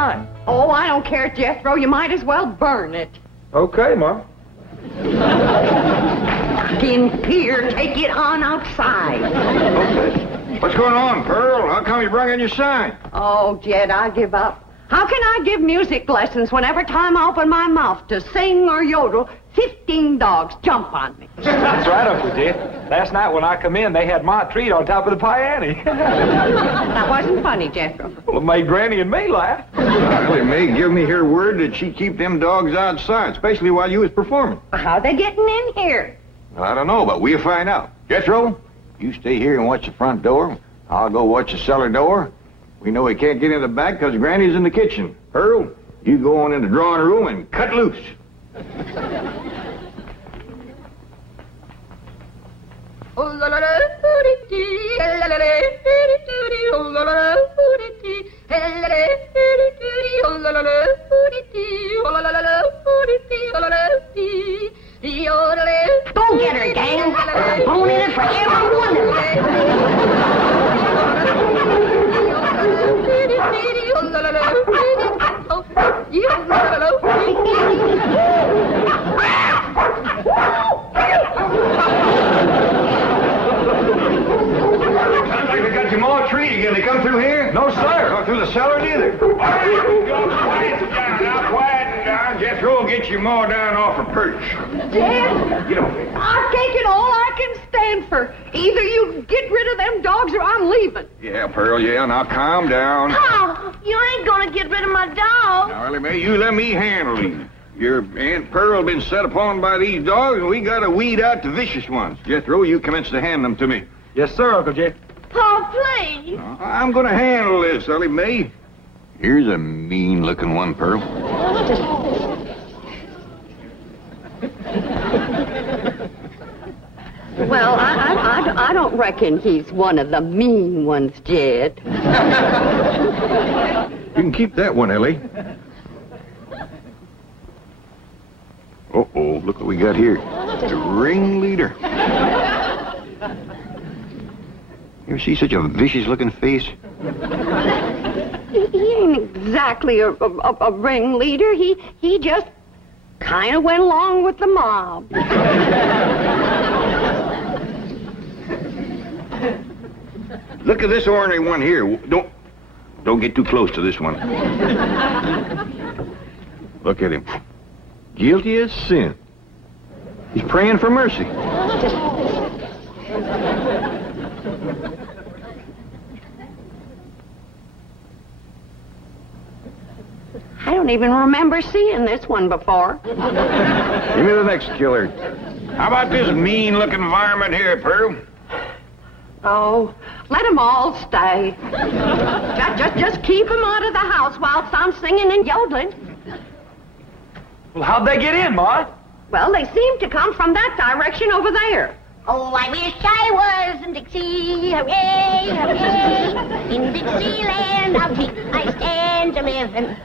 sign. Oh, I don't care, Jethro. You might as well burn it. Okay, Ma. In here, take it on outside. Okay. What's going on, Pearl? How come you brought in your sign? Oh, Jed, I give up. How can I give music lessons when every time I open my mouth to sing or yodel, 15 dogs jump on me? That's right, Uncle Jed. Last night when I come in, they had my treat on top of the piano. That wasn't funny, Jethro. Well, it made Granny and me laugh. Well, May give me her word that she'd keep them dogs outside, especially while you was performing. How they getting in here? Well, I don't know, but we'll find out. Jethro, you stay here and watch the front door. I'll go watch the cellar door. We know he can't get in the back because Granny's in the kitchen. Pearl, you go on in the drawing room and cut loose. Go get her, gang. There's a bone in it for every one of them. Sounds like they got your more treat again. They come through here? No, sir. Or through the cellar, neither. Now, quiet down. Jethro will get you more down off her perch. Jed, Get over there. I've taken all I can stand for. Either you get rid of them dogs or I'm leaving. Yeah, Pearl, yeah. Now, calm down. Oh, you ain't gonna get rid of my dog. Now, Ellie Mae, you let me handle these. Your Aunt Pearl been set upon by these dogs, and we gotta weed out the vicious ones. Jethro, you commence to hand them to me. Yes, sir, Uncle Jed. Pa, please. I'm gonna handle this, Ellie Mae. Here's a mean-looking one, Pearl. Well, I don't reckon he's one of the mean ones, Jed. You can keep that one, Ellie. Uh-oh, look what we got here. The ringleader. You ever see such a vicious-looking face? He ain't exactly a ringleader. He just kind of went along with the mob. Look at this ornery one here. Don't get too close to this one. Look at him. Guilty as sin. He's praying for mercy. I don't even remember seeing this one before. Give me the next killer. How about this mean-looking varmint here, Pearl? Oh, let them all stay. Just keep them out of the house whilst I'm singing and yodeling. Well, how'd they get in, Ma? Well, they seem to come from that direction over there. Oh, I wish I was in Dixie, hooray, hooray. In Dixieland, I'll take my stand to living.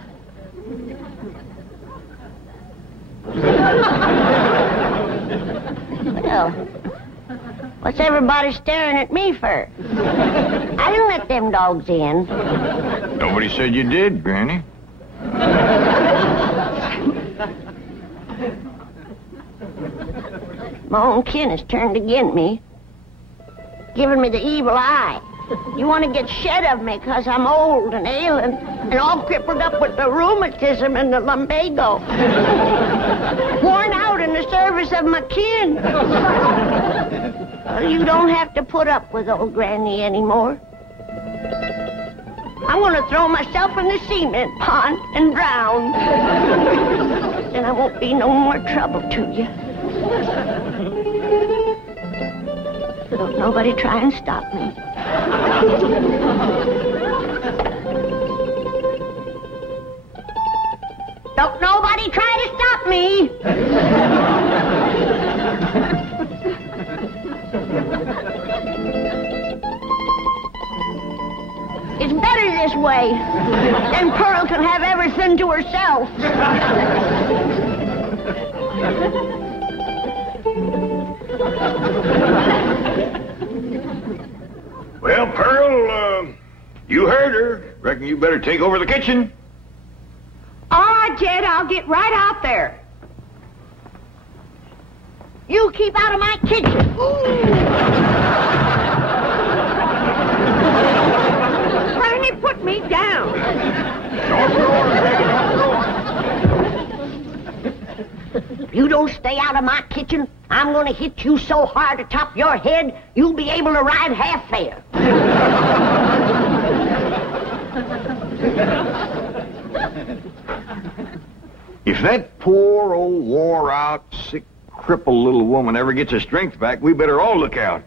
Well, what's everybody staring at me for? I didn't let them dogs in. Nobody said you did, Granny. My own kin has turned against me, giving me the evil eye. You want to get shed of me because I'm old and ailing and all crippled up with the rheumatism and the lumbago. Worn out in the service of my kin. Well, you don't have to put up with old Granny anymore. I'm going to throw myself in the cement pond and drown. Then I won't be no more trouble to you. Don't nobody try and stop me. Don't nobody try to stop me. It's better this way. Then Pearl can have everything to herself. Well, Pearl, you heard her. Reckon you better take over the kitchen. right, Jed, I'll get right out there. You keep out of my kitchen. Granny, put me down. If you don't stay out of my kitchen, I'm going to hit you so hard atop your head, you'll be able to ride half fare. If that poor old wore-out, sick, crippled little woman ever gets her strength back, we better all look out.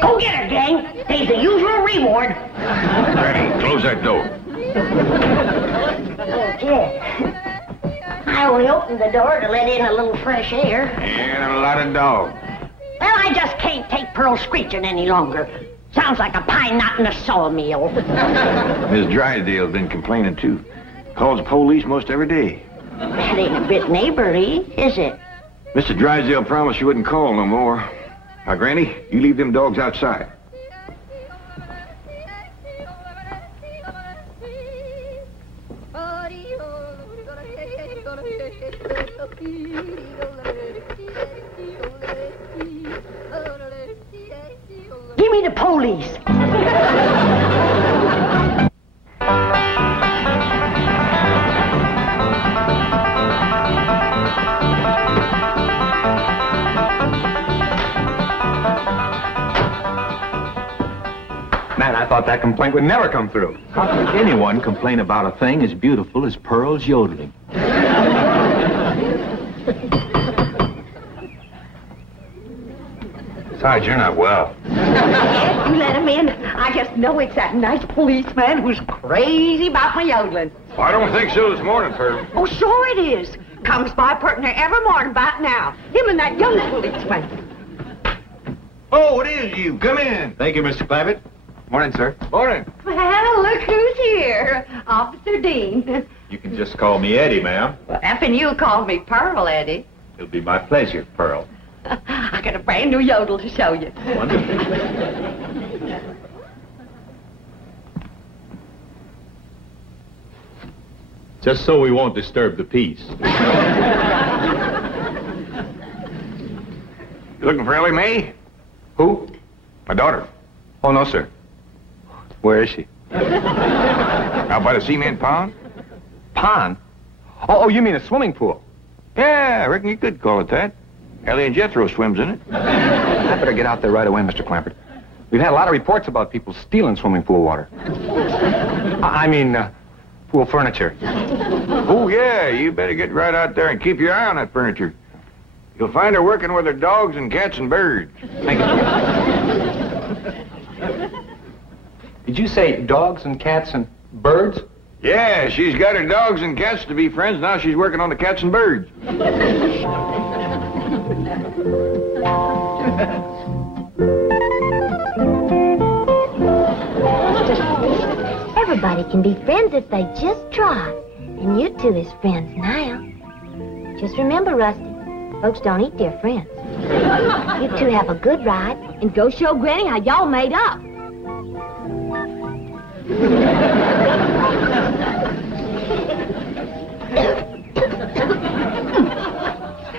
Go get her, gang. There's the usual reward. Granny, close that door. Okay. I only opened the door to let in a little fresh air. And a lot of dogs. Well, I just can't take Pearl screeching any longer. Sounds like a pine knot in a sawmill. Miss Drysdale's been complaining, too. Calls the police most every day. That ain't a bit neighborly, is it? Mr. Drysdale promised she wouldn't call no more. Now, Granny, you leave them dogs outside. Give me the police. Man, I thought that complaint would never come through. How could anyone complain about a thing as beautiful as Pearl's yodeling? Besides, you're not well. Yes, you let him in. I just know it's that nice policeman who's crazy about my yodeling. I don't think so this morning, Pearl. Oh, sure it is. Comes by partner every morning about now. Him and that young policeman. Oh, it is you. Come in. Thank you, Mr. Clampett. Morning, sir. Morning. Well, look who's here. Officer Dean. You can just call me Eddie, ma'am. Well, effing you called me Pearl, Eddie. It'll be my pleasure, Pearl. I got a brand new yodel to show you. Wonderful. Just so we won't disturb the peace. You looking for Ellie Mae? Who? My daughter. Oh, no, sir. Where is she? Out by the cement pond? Pond? Oh, you mean a swimming pool? Yeah, I reckon you could call it that. Ellie and Jethro swims in it. I better get out there right away, Mr. Clampett. We've had a lot of reports about people stealing swimming pool water. I mean, pool furniture. Oh, yeah, you better get right out there and keep your eye on that furniture. You'll find her working with her dogs and cats and birds. Thank you. Did you say dogs and cats and birds? Yeah, she's got her dogs and cats to be friends. Now she's working on the cats and birds. Everybody can be friends if they just try. And you two is friends now. Just remember, Rusty, folks don't eat their friends. You two have a good ride and go show Granny how y'all made up.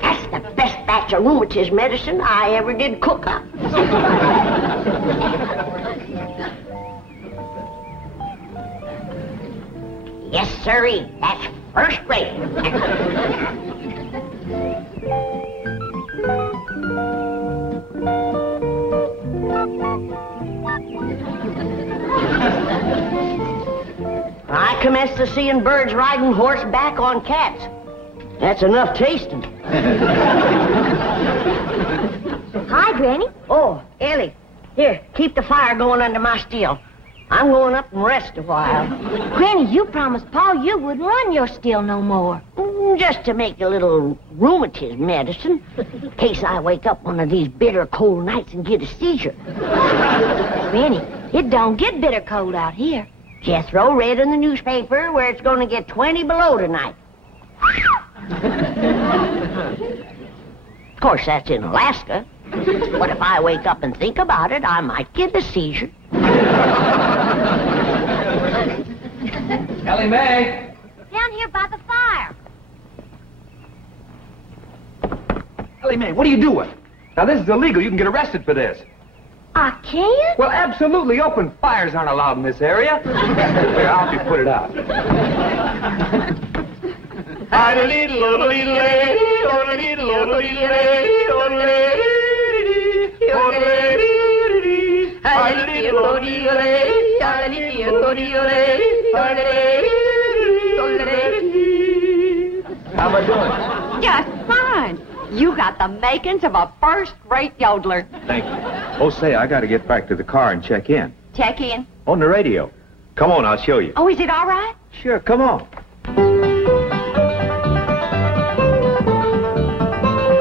That's the best batch of rheumatism medicine I ever did cook up. Yes, sirree. That's first rate. I commenced to seeing birds riding horseback on cats. That's enough tasting. Hi, Granny. Oh, Ellie, here, keep the fire going under my steel. I'm going up and rest a while. Granny, you promised Pa you wouldn't run your still no more. Just to make a little rheumatism medicine, in case I wake up one of these bitter cold nights and get a seizure. Granny, it don't get bitter cold out here. Jethro read in the newspaper where it's going to get 20 below tonight. Of course, that's in Alaska. But if I wake up and think about it, I might get a seizure. Ellie Mae! Down here by the fire. Ellie Mae, what are you doing? Now, this is illegal. You can get arrested for this. I can't? Well, absolutely. Open fires aren't allowed in this area. Here, I'll help you put it out. How am I doing? Just fine. You got the makings of a first-rate yodeler. Thank you. Oh, say, I got to get back to the car and check in. Check in. On the radio. Come on, I'll show you. Oh, is it all right? Sure, come on.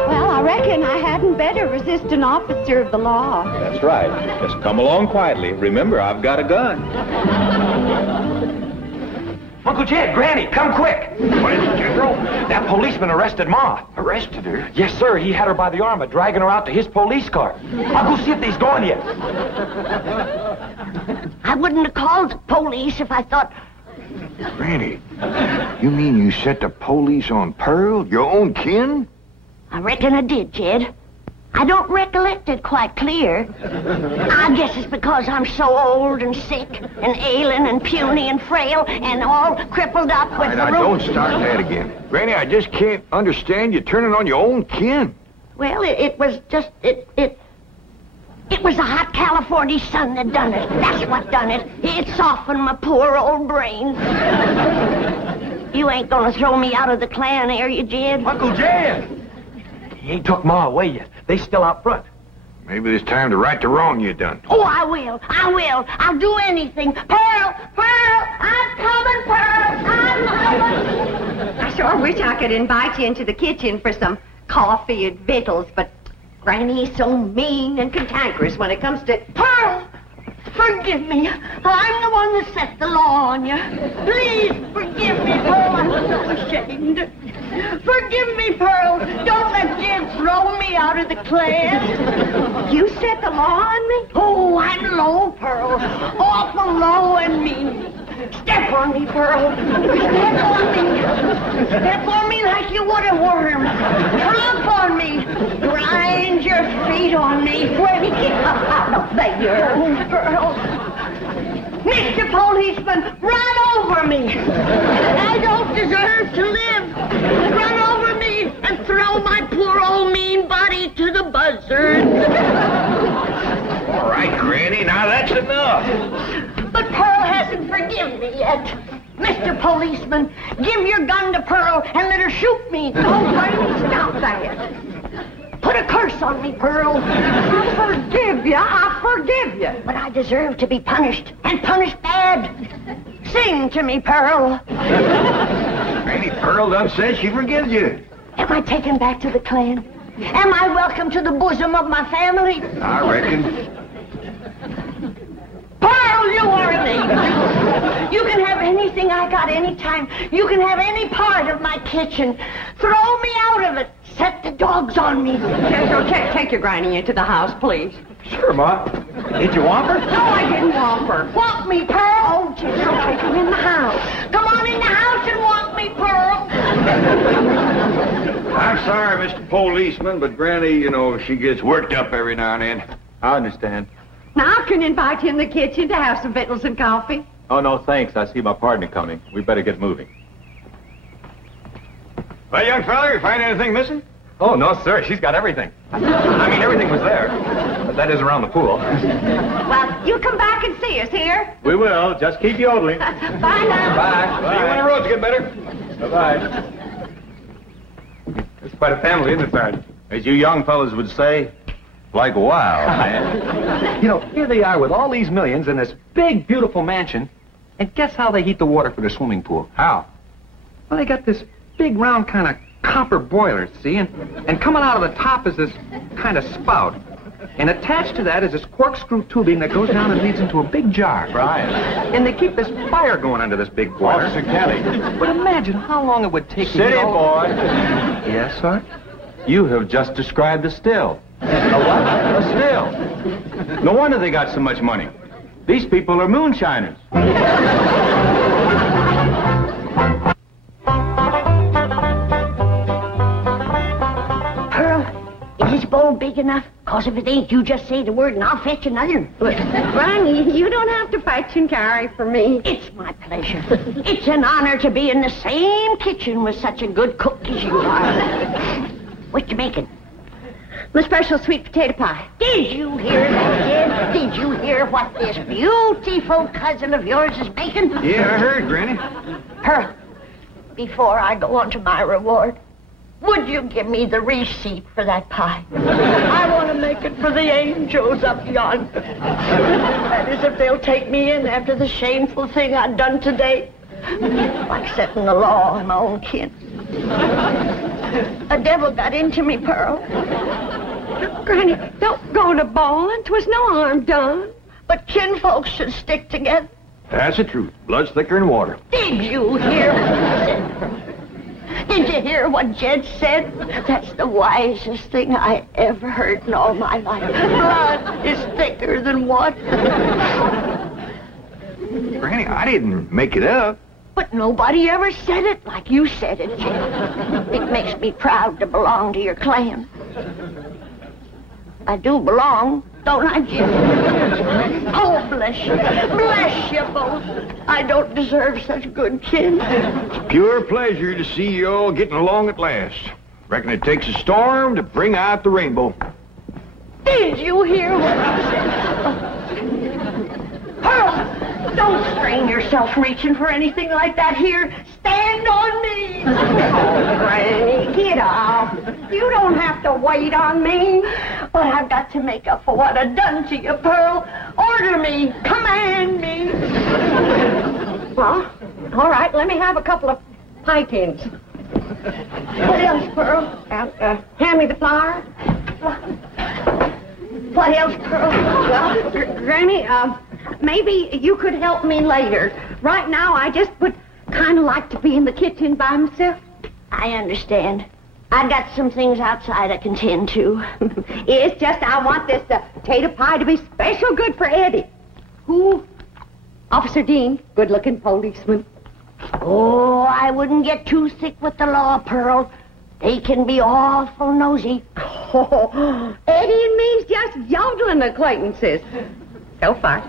Well, I reckon I hadn't better resist an officer of the law. That's right. Just come along quietly. Remember, I've got a gun. Uncle Jed, Granny, come quick. What is it, Jethro? That policeman arrested Ma. Arrested her? Yes, sir. He had her by the arm, dragging her out to his police car. I'll go see if he's gone yet. I wouldn't have called the police if I thought... Granny, you mean you set the police on Pearl, your own kin? I reckon I did, Jed. I don't recollect it quite clear. I guess it's because I'm so old and sick and ailing and puny and frail and all crippled up with All right, now, don't start that again. Granny, I just can't understand you turning on your own kin. Well, it was just... It was the hot California sun that done it. That's what done it. It softened my poor old brain. You ain't gonna throw me out of the clan, are you, Jed? Uncle Jed! He ain't took Ma away yet. They still out front. Maybe it's time to right the wrong you done. Oh, I will. I'll do anything. Pearl! I'm coming, Pearl! I'm coming! I sure wish I could invite you into the kitchen for some coffee and victuals, but Granny's so mean and cantankerous when it comes to... Pearl! Forgive me. I'm the one that set the law on you. Please forgive me, Pearl. I'm so ashamed. Forgive me, Pearl. Don't let Jed throw me out of the clan. You set the law on me? Oh, I'm low, Pearl. Awful low and mean. Step on me, Pearl. Step on me. Step on me like you would a worm. Trump on me. Grind your feet on me. When you get out of there. Oh, Pearl. Mr. Policeman, run over me. I don't deserve to live. Run over me and throw my poor old mean body to the buzzards. All right, Granny, now that's enough. But Pearl hasn't forgiven me yet. Mr. Policeman, give your gun to Pearl and let her shoot me. Oh, Granny, stop that. Put a curse on me, Pearl. I forgive you. But I deserve to be punished, and punished bad. Sing to me, Pearl. Granny, Pearl done said she forgives you. Am I taken back to the clan? Am I welcome to the bosom of my family? I reckon. Pearl, you are an angel. You can have anything I got anytime. You can have any part of my kitchen. Throw me out of it. Set the dogs on me. Jethro, take your Granny into the house, please. Sure, Ma. Did you want her? No, I didn't want her. Want me, Pearl? Oh, Jethro, take her in the house. Come on in the house and want me, Pearl. I'm sorry, Mr. Policeman, but Granny, you know, she gets worked up every now and then. I understand. Now I can invite you in the kitchen to have some victuals and coffee. Oh, no, thanks. I see my partner coming. We better get moving. Well, young fella, you find anything missing? Oh, no, sir. She's got everything. I mean, everything was there. But that is around the pool. Well, you come back and see us here. We will. Just keep yodeling. Bye now. Bye. See you when the roads get better. Bye-bye. It's quite a family, isn't it, Sergeant? As you young fellas would say, like wow. You know, here they are with all these millions in this big, beautiful mansion. And guess how they heat the water for their swimming pool? How? Well, they got this big, round kind of copper boiler, see? And coming out of the top is this kind of spout. And attached to that is this corkscrew tubing that goes down and leads into a big jar. Right. And they keep this fire going under this big boiler. Officer Kelly. But imagine how long it would take to City get all... boy. Yes, sir? You have just described a still. A what? A still. No wonder they got so much money. These people are moonshiners. Pearl, is this bowl big enough? Cause if it ain't, you just say the word and I'll fetch another. Granny, you don't have to fetch and carry for me. It's my pleasure. It's an honor to be in the same kitchen with such a good cook as you are. What you making? My special sweet potato pie. Did you hear that, Jed? Did you hear what this beautiful cousin of yours is making? Yeah, I heard, Granny. Pearl, before I go on to my reward, would you give me the receipt for that pie? I want to make it for the angels up yonder. That is, if they'll take me in after the shameful thing I'd done today. Like setting the law on my own kin. A devil got into me, Pearl. Granny, don't go to bawling. 'Twas no harm done. But kinfolks should stick together. That's the truth. Blood's thicker than water. Did you hear what he said, Pearl? Did you hear what Jed said? That's the wisest thing I ever heard in all my life. Blood is thicker than water. Granny, I didn't make it up. But nobody ever said it like you said it, Jed. It makes me proud to belong to your clan. I do belong, don't I, Jed? Oh, bless you. Bless you both. I don't deserve such good kin. Pure pleasure to see you all getting along at last. Reckon it takes a storm to bring out the rainbow. Did you hear what I said? Pearl! Don't strain yourself reaching for anything like that here. Stand on me. Oh, Granny, get off. You don't have to wait on me. But I've got to make up for what I've done to you, Pearl. Order me. Command me. Well, all right, let me have a couple of pie tins. What else, Pearl? Hand me the flour. What else, Pearl? Well, Granny, maybe you could help me later. Right now, I just would kind of like to be in the kitchen by myself. I understand. I got some things outside I can tend to. It's just I want this potato pie to be special good for Eddie. Who? Officer Dean, good-looking policeman. Oh, I wouldn't get too thick with the law, Pearl. They can be awful nosy. Oh, Eddie and me's just yodeling acquaintances. So far.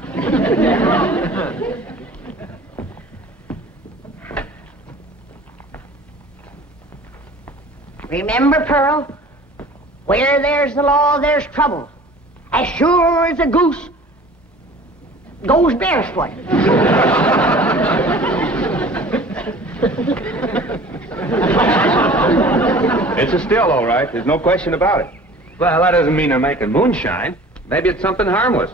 Remember, Pearl, where there's the law, there's trouble. As sure as a goose goes barefoot. It's a still, all right. There's no question about it. Well, that doesn't mean they're making moonshine. Maybe it's something harmless.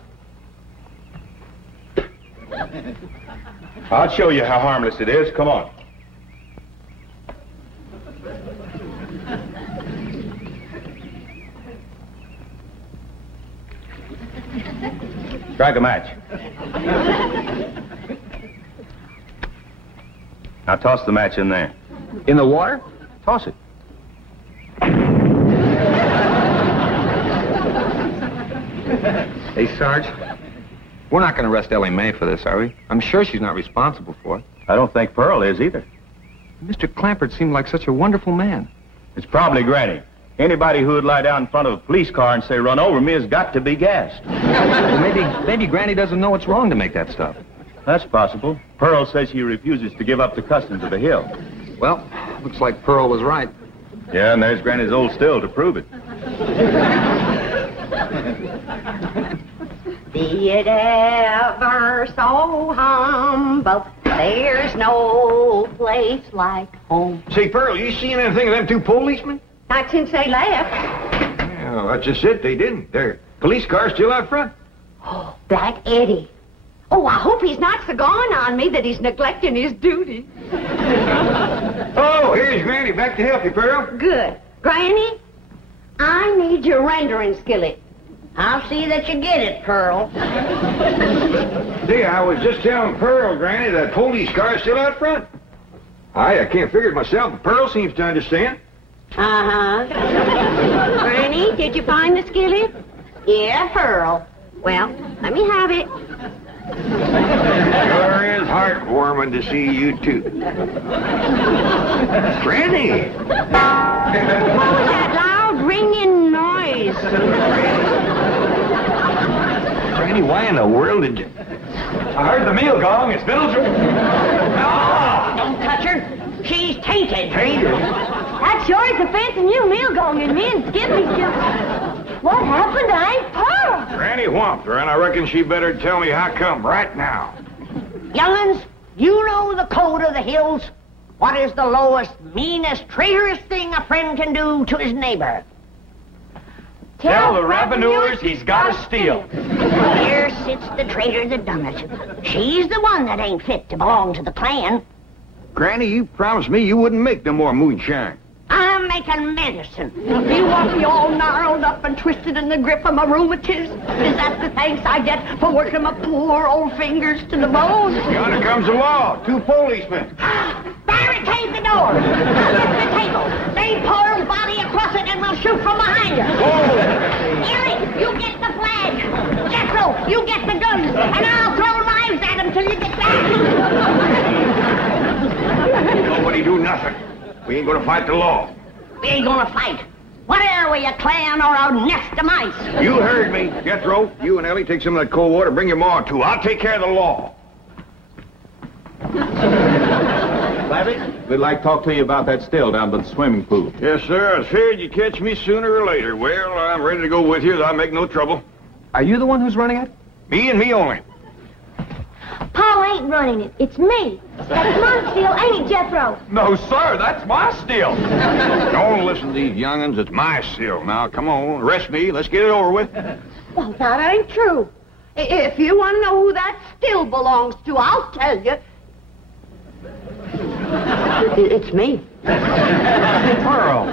I'll show you how harmless it is. Come on. Strike a match. Now toss the match in there. In the water? Toss it. Hey, Sarge, we're not going to arrest Ellie Mae for this, are we? I'm sure she's not responsible for it. I don't think Pearl is either. Mr. Clampett seemed like such a wonderful man. It's probably Granny. Anybody who would lie down in front of a police car and say, "Run over me," has got to be gassed. Well, maybe Granny doesn't know it's wrong to make that stuff. That's possible. Pearl says she refuses to give up the customs of the hill. Well, looks like Pearl was right. Yeah, and there's Granny's old still to prove it. Be it ever so humble, there's no place like home. Say, Pearl, you seen anything of them two policemen? Not since they left. Yeah, that's just it. They didn't. Their police car's still out front. Oh, Black Eddie. Oh, I hope he's not so gone on me that he's neglecting his duty. Oh, here's Granny back to help you, Pearl. Good. Granny, I need your rendering skillet. I'll see that you get it, Pearl. See, I was just telling Pearl, Granny, that police car's still out front. I can't figure it myself, but Pearl seems to understand. Uh-huh. Granny, did you find the skillet? Yeah, Pearl. Well, let me have it. Sure is heartwarming to see you two. Granny! What was that loud ringing noise? Granny, why in the world did you... I heard the meal gong. It's Mildred. Don't touch her. She's tainted. Tainted? That sure is offensing you, meal gong, and me and Skippy just... What happened? I ain't Pearl. Granny whomped her, and I reckon she better tell me how come right now. Young'uns, you know the code of the hills. What is the lowest, meanest, traitorous thing a friend can do to his neighbor? Tell the revenuers he's got to steal. Here sits the traitor that done it. She's the one that ain't fit to belong to the clan. Granny, you promised me you wouldn't make no more moonshine. I'm making medicine. You want me all gnarled up and twisted in the grip of my rheumatism? Is that the thanks I get for working my poor old fingers to the bone? Yonder comes the law. 2 policemen. Barricade the door. Lift the table. Lay Pearl's body across it and we'll shoot from behind her. Eric, you get the flag. Jethro, you get the guns. And I'll throw knives at him till you get back. Nobody do nothing. We ain't gonna fight the law. We ain't gonna fight. What are we, a clan or a nest of mice? You heard me. Jethro, you and Ellie take some of that cold water. Bring your ma, too. I'll take care of the law. Clampett, we'd like to talk to you about that still down by the swimming pool. Yes, sir. I was feared you'd catch me sooner or later. Well, I'm ready to go with you. I'll make no trouble. Are you the one who's running it? Me and me only. Paul ain't running it. It's me. That's my steal, ain't it, Jethro? No, sir, that's my still. Don't listen to these young'uns. It's my seal. Now, come on. Arrest me. Let's get it over with. Well, that ain't true. If you want to know who that still belongs to, I'll tell you. It's me. Pearl.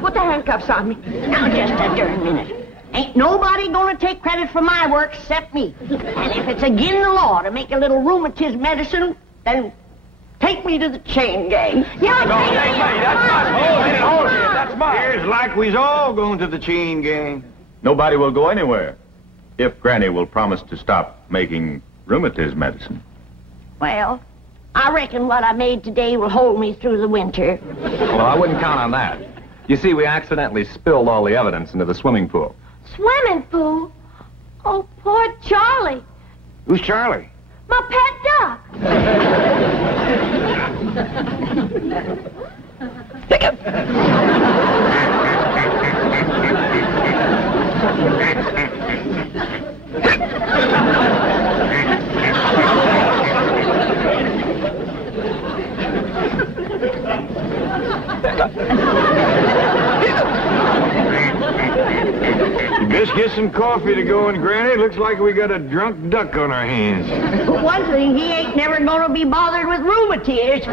Put the handcuffs on me. Now, just a darn minute. Ain't nobody gonna take credit for my work except me. And if it's agin the law to make a little rheumatism medicine, then take me to the chain gang. No, that's me. That's my still. That's mine. Here's like we's all going to the chain gang. Nobody will go anywhere if Granny will promise to stop making rheumatism medicine. Well, I reckon what I made today will hold me through the winter. Well, I wouldn't count on that. You see, we accidentally spilled all the evidence into the swimming pool. Swimming pool? Oh, poor Charlie. Who's Charlie? My pet duck. You best get some coffee to go in, Granny. Looks like we got a drunk duck on our hands. For one thing, he ain't never gonna be bothered with rheumatiz.